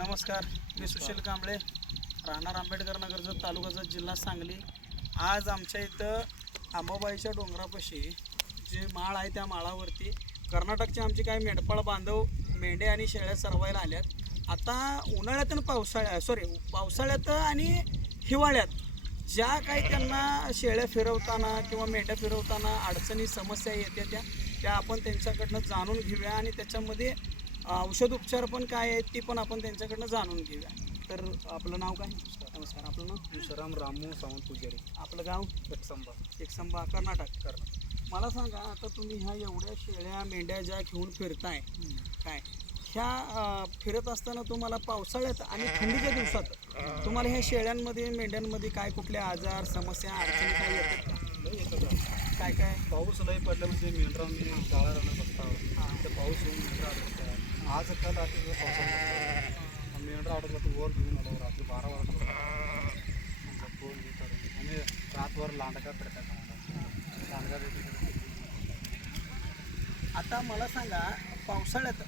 नमस्कार मी सुशील कांबळे राहणार आंबेडकर नगरचं तालुक्याचा जिल्हा सांगली. आज आमच्या इथं आंबाबाईच्या डोंगरापाशी जे माळ आहे त्या माळावरती कर्नाटकचे आमचे काही मेंढपाळ बांधव मेंढे आणि शेळ्या सरवायला आल्यात. आता उन्हाळ्यात आणि पावसाळ्यात सॉरी पावसाळ्यात आणि हिवाळ्यात ज्या काही त्यांना शेळ्या फिरवताना किंवा मेंढ्या फिरवताना अडचणी समस्या येत्या त्या त्या आपण त्यांच्याकडनं जाणून घेऊया आणि त्याच्यामध्ये औषध उपचार पण काय आहेत ते पण आपण त्यांच्याकडनं जाणून घेऊया. तर आपलं नाव काय? नमस्कार. आपलं नाव? विश्राम रामू सावंत पुजारी. आपलं गाव? एकसंबा. एकसंबा कर्नाटक. कर्नाटक. मला सांगा आता तुम्ही ह्या एवढ्या शेळ्या मेंढ्या ज्या घेऊन फिरताय काय? ह्या फिरत असताना तुम्हाला पावसाळ्यात आणि थंडीच्या दिवसात तुम्हाला ह्या शेळ्यांमध्ये मेंढ्यांमध्ये काय कुठले आजार समस्या अडचणी काय येतात? काय काय? पाऊस लय पडला म्हणजे मेंढरा मी जाळा राहणार बसता ते पाऊस येऊन मेंढरा अडकतात आज काल रात्री पावसात मेंढरा अडकला तर वर घेऊन आलो रात्री बारा वाजता. फोन हे करून आणि रातभर लांडका फिरतात आम्हाला लांडका आता मला सांगा पावसाळ्यात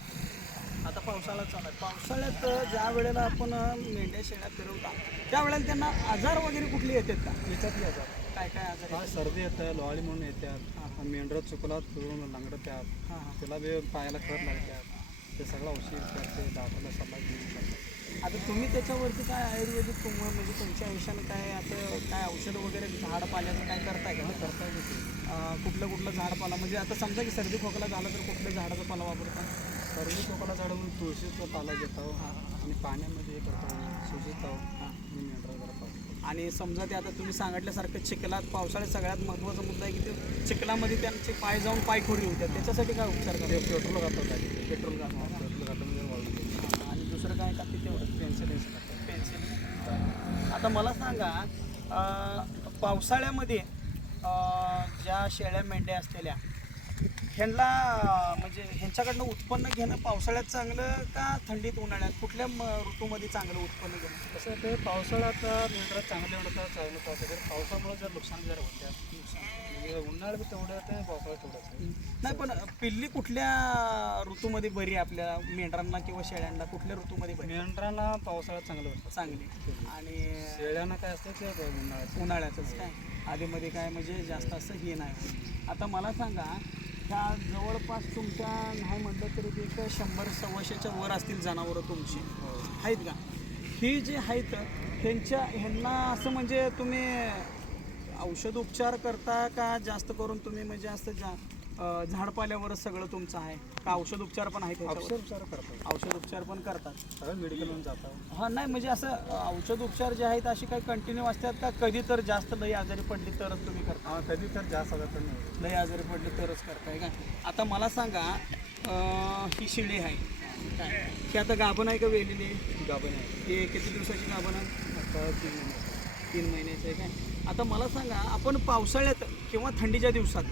आता पावसाळा चालू आहे. पावसाळ्यात ज्या वेळेला आपण मेंढ्या शेळ्या फिरवता त्यावेळेला त्यांना आजार वगैरे कुठले येतात का? येतात आजार. काय काय आजार येतात? सर्दी येतं लोहाळी म्हणून येतात. मेंढरा चुकलात फिरून लांगडतात त्याला बी पायाला खत लागतात. ते सगळं औषध करते डॉक्टरला सल्ला घेऊन करतात आता तुम्ही त्याच्यावरती काय आयुर्वेदिक तुम्हाला म्हणजे तुमच्या आयुष्यानं काय असं काय औषध वगैरे झाड पाल्याचं काय करताय का? करता येते कुठलं कुठलं झाड पाला म्हणजे आता समजा की सर्दी खोकला झाला तर कुठलं झाडाचं पाला वापरता? सर्दी खोकला झाड म्हणून तुळशीचा पाला घेतो आणि पाण्यामध्ये हे करतो सुजितो आणि मेंढरा जरा पाजतो आणि समजा ते आता तुम्ही सांगितल्यासारखं चिखलात पावसाळ्यात सगळ्यात महत्त्वाचा मुद्दा आहे की ते चिखलामध्ये त्यांचे पाय जाऊन पायखोडी होत्या. त्याच्यासाठी काय उपचार करतात? पेट्रोल काय? पेट्रोल घालतात. पेट्रोल वाळून देतो. आणि दुसरं काय का तेवढं पेन्सिल पेन्सिल. आता मला सांगा पावसाळ्यामध्ये ज्या शेळ्या मेंढ्या असलेल्या ह्यांना म्हणजे ह्यांच्याकडनं उत्पन्न घेणं पावसाळ्यात चांगलं का थंडीत उन्हाळ्यात? कुठल्या म- ऋतूमध्ये चांगलं उत्पन्न घेणं? कसं ते पावसाळ्यात मेंढरा चांगले होतात चांगलं पावसाळ्यात. जर पावसामुळे जर नुकसान जर होत्या म्हणजे उन्हाळ्यात बी तेवढं ते पावसाळ्यात तेवढंच आहे. नाही पण पिल्ली कुठल्या ऋतूमध्ये बरी आहे आपल्या? मेंढरांना किंवा शेळ्यांना कुठल्या ऋतूमध्ये बरी? मेंढराला पावसाळ्यात चांगलं होतं चांगली. आणि शेळ्यांना काय असतं ते उन्हाळ्यात. उन्हाळ्यातच काय? आधीमध्ये काय म्हणजे जास्त असं हे नाही. होत. आता मला सांगा ह्या जवळपास तुमच्या नाही म्हटलं तरी ते एक शंभर सव्वाशेच्या वर असतील जनावरं तुमची. आहेत का? ही जी आहेत ह्यांच्या ह्यांना असं म्हणजे तुम्ही औषध उपचार करता का? जास्त करून तुम्ही म्हणजे असं जा झाडपाल्यावरच सगळं तुमचं आहे. का औषध उपचार पण आहे? औषध उपचार करतात. औषध उपचार पण करतात. सगळं मेडिकलहून जातात हा नाही म्हणजे असं औषध उपचार जे आहेत असे काही कंटिन्यू असतात का? कधी तर जास्त लई आजारी पडली तरच तुम्ही करता? हा कधी तर जास्त आजार पण नाही. होत. लई आजारी पडली तरच करताय का? आता मला सांगा ही शिळी आहे. काय ही आता गाभण आहे का वेलेली? गाभण आहे. हे किती दिवसाची गाभण आहे? आता तीन महिने तीन महिन्याची आहे काय? आता मला सांगा आपण पावसाळ्यात किंवा थंडीच्या दिवसात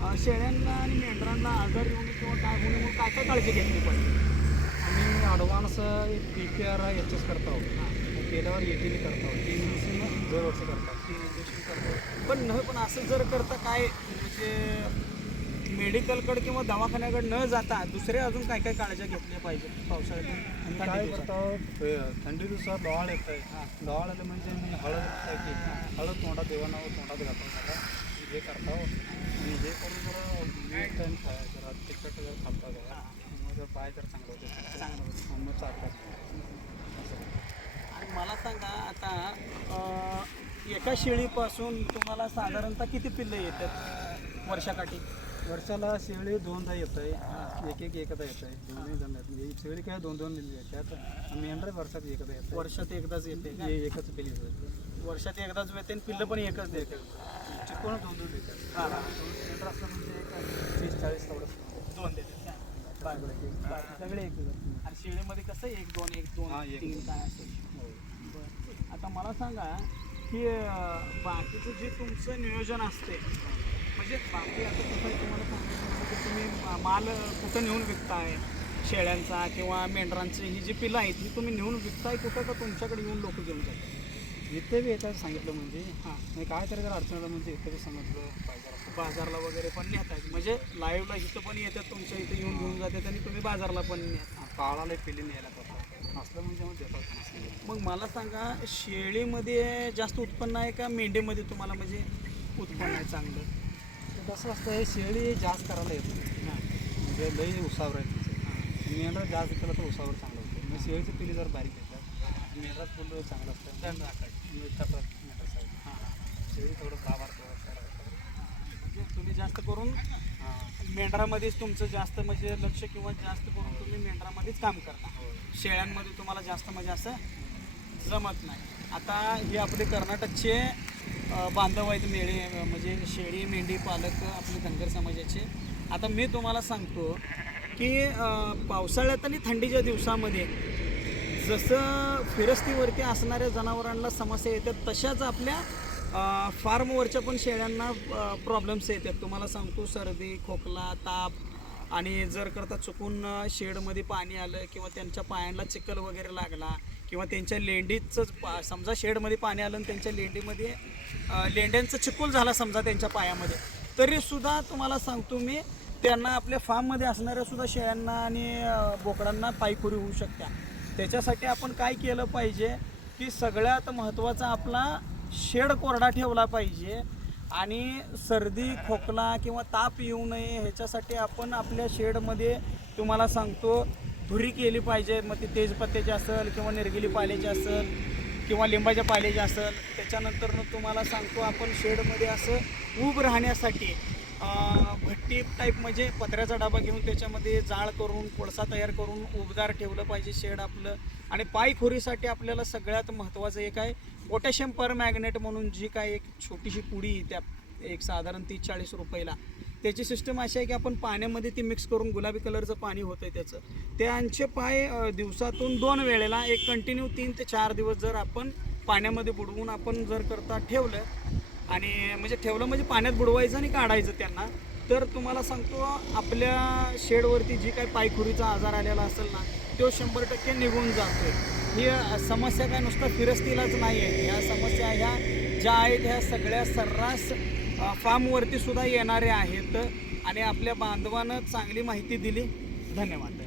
शेळ्यांना आणि मेंढरांना आजार येऊ नये किंवा काय होऊ नये म्हणून काय काय काळजी घेतली पाहिजे? आम्ही advance P P R H S करतो केल्यावर ए टी करतो तीन दिवसानं दर वर्ष करतो तीन इंजेक्शन करतो पण न पण असं जर करता काय म्हणजे मेडिकलकडे किंवा दवाखान्याकडे न जाता दुसऱ्या अजून काय काय काळज्या घेतल्या पाहिजे पावसाळ्यात? काय थंडी दिवसात? करतो थंडी दिवसात डोहाळ येत आहे डोहाळ आलं म्हणजे मी हळद हळद तोंडात देवानावर तोंडात मला. हे करतो आणि हे जरा मीठ आणि खाय जरा तिखट जर खातो जरा मग जर पाय तर चांगलं होते चांगलं होतं. मग चालतात असं आणि मला सांगा आता एका शेळीपासून तुम्हाला साधारणतः किती पिल्लं येतात वर्षाकाठी वर्षाला शेळी दोनदा येत आहे एक एक एकदा येत आहे दोन्ही जण येत नाही शेळी काय दोन दोन येतात आणि मेंढरे वर्षात एकदा येत वर्षात एकदाच येते? एकच पिली येते वर्षात एकदाच येते आणि पिल्लं पण एकच देते चिकवण दोन दोन देतात? हां हां. दोन मेंढर असलं म्हणजे एक तीस चाळीस तेवढंच. दोन देते का? बाकी बाकी सगळे एक देतात. आणि शेळीमध्ये कसं एक दोन एक दोन एक. तीन काय असेल. आता मला सांगा की बाकीचं जे तुमचं नियोजन असते म्हणजे बाकी आता कसं तुम्हाला सांगायचं म्हणजे की तुम्ही माल कुठं नेऊन विकताय? शेळ्यांचा किंवा मेंढरांची ही जी पिलं आहेत ही तुम्ही नेऊन विकताय कुठं का तुमच्याकडे येऊन लोक घेऊन जातात? इथे बी येतात सांगितलं म्हणजे. हां नाही काय तरी जर अडचण आलं म्हणजे इथे बी समजलं पाहिजे. बाजारला वगैरे पण नेतात. म्हणजे लाईव्हला इथं पण येतात तुमच्या इथं येऊन घेऊन जातात आणि तुम्ही बाजारला पण नेतात. काळाला पिली न्यायला करतात असलं म्हणजे मग देतात. मग मला सांगा शेळीमध्ये जास्त उत्पन्न आहे का? मेंढीमध्ये तुम्हाला म्हणजे उत्पन्न आहे चांगलं? कसं असतं हे शेळी जास्त करायला येत. हां. म्हणजे लई उसावर आहे तिचं. मेंढरा जास्त केलं तर उसावर चांगलं होतं. मग शेळीची पिली जर बारीक येतात मेंढरात फुल चांगलं असतं. मिळतात हां शेळी थोडं म्हणजे तुम्ही जास्त करून मेंढरामध्येच तुमचं जास्त म्हणजे लक्ष किंवा जास्त करून तुम्ही मेंढरामध्येच काम करता हो. शेळ्यांमध्ये तुम्हाला जास्त म्हणजे असं जमत नाही आता हे आपले कर्नाटकचे बांधव आहेत मेळे म्हणजे शेळी मेंढी पालक आपले धनगर समाजाचे आता मी तुम्हाला सांगतो की पावसाळ्यात आणि थंडीच्या दिवसामध्ये जसं फिरस्तीवरती असणाऱ्या जनावरांना समस्या येतात तशाच आपल्या फार्मवरच्या पण शेळ्यांना प्रॉब्लेम्स येतात. तुम्हाला सांगतो सर्दी खोकला ताप आणि जर करता चुकून शेडमध्ये पाणी आलं किंवा त्यांच्या पायांना चिखल वगैरे लागला किंवा त्यांच्या लेंडीचं पा समजा शेडमध्ये पाणी आलं आणि त्यांच्या लेंडीमध्ये लेंड्यांचं लेंड्यांचा चिखल झाला समजा त्यांच्या पायामध्ये तरीसुद्धा तुम्हाला सांगतो मी त्यांना आपल्या फार्ममध्ये असणाऱ्या सुद्धा शेळ्यांना आणि बोकडांना पायखुरी होऊ शकत्या. त्याच्यासाठी आपण काय केलं पाहिजे की सगळ्यात महत्त्वाचा आपला शेड कोरडा ठेवला पाहिजे आणि सर्दी खोकला किंवा ताप येऊ नये ह्याच्यासाठी आपण आपल्या शेडमध्ये तुम्हाला सांगतो धुरी केली पाहिजे. मग ती तेजपत्त्याची असेल किंवा निर्गिली पाल्याची असेल किंवा लिंबाच्या पाल्याची असेल. त्याच्यानंतर तुम्हाला सांगतो आपण शेडमध्ये असं उब राहण्यासाठी भट्टी टाईप म्हणजे पत्र्याचा डबा घेऊन त्याच्यामध्ये जाळ करून कोळसा तयार करून उबदार ठेवलं पाहिजे शेड आपलं. आणि पायखोरीसाठी आपल्याला सगळ्यात महत्त्वाचं एक आहे पोटॅशियम पर मॅग्नेट म्हणून जी काय एक छोटीशी पुडी त्या एक साधारण तीस चाळीस रुपयाला. त्याची सिस्टम अशी आहे की आपण पाण्यामध्ये ती मिक्स करून गुलाबी कलरचं पाणी होतं आहे त्याचं त्यांचे पाय दिवसातून दोन वेळेला एक कंटिन्यू तीन ते चार दिवस जर आपण पाण्यामध्ये बुडवून आपण जर करता ठेवलं आणि म्हणजे ठेवलं म्हणजे पाण्यात बुडवायचं आणि काढायचं त्यांना. तर तुम्हाला सांगतो आपल्या शेडवरती जी काही पायखुरीचा आजार आलेला असेल ना तो शंभर टक्के निघून जातो ही समस्या काय नुसतं फिरस्तीलाच नाही आहे ह्या समस्या ह्या ज्या आहेत ह्या सगळ्या सर्रास फार्मवरती सुद्धा येणाऱ्या आहेत. आणि आपल्या बांधवानं चांगली माहिती दिली. धन्यवाद.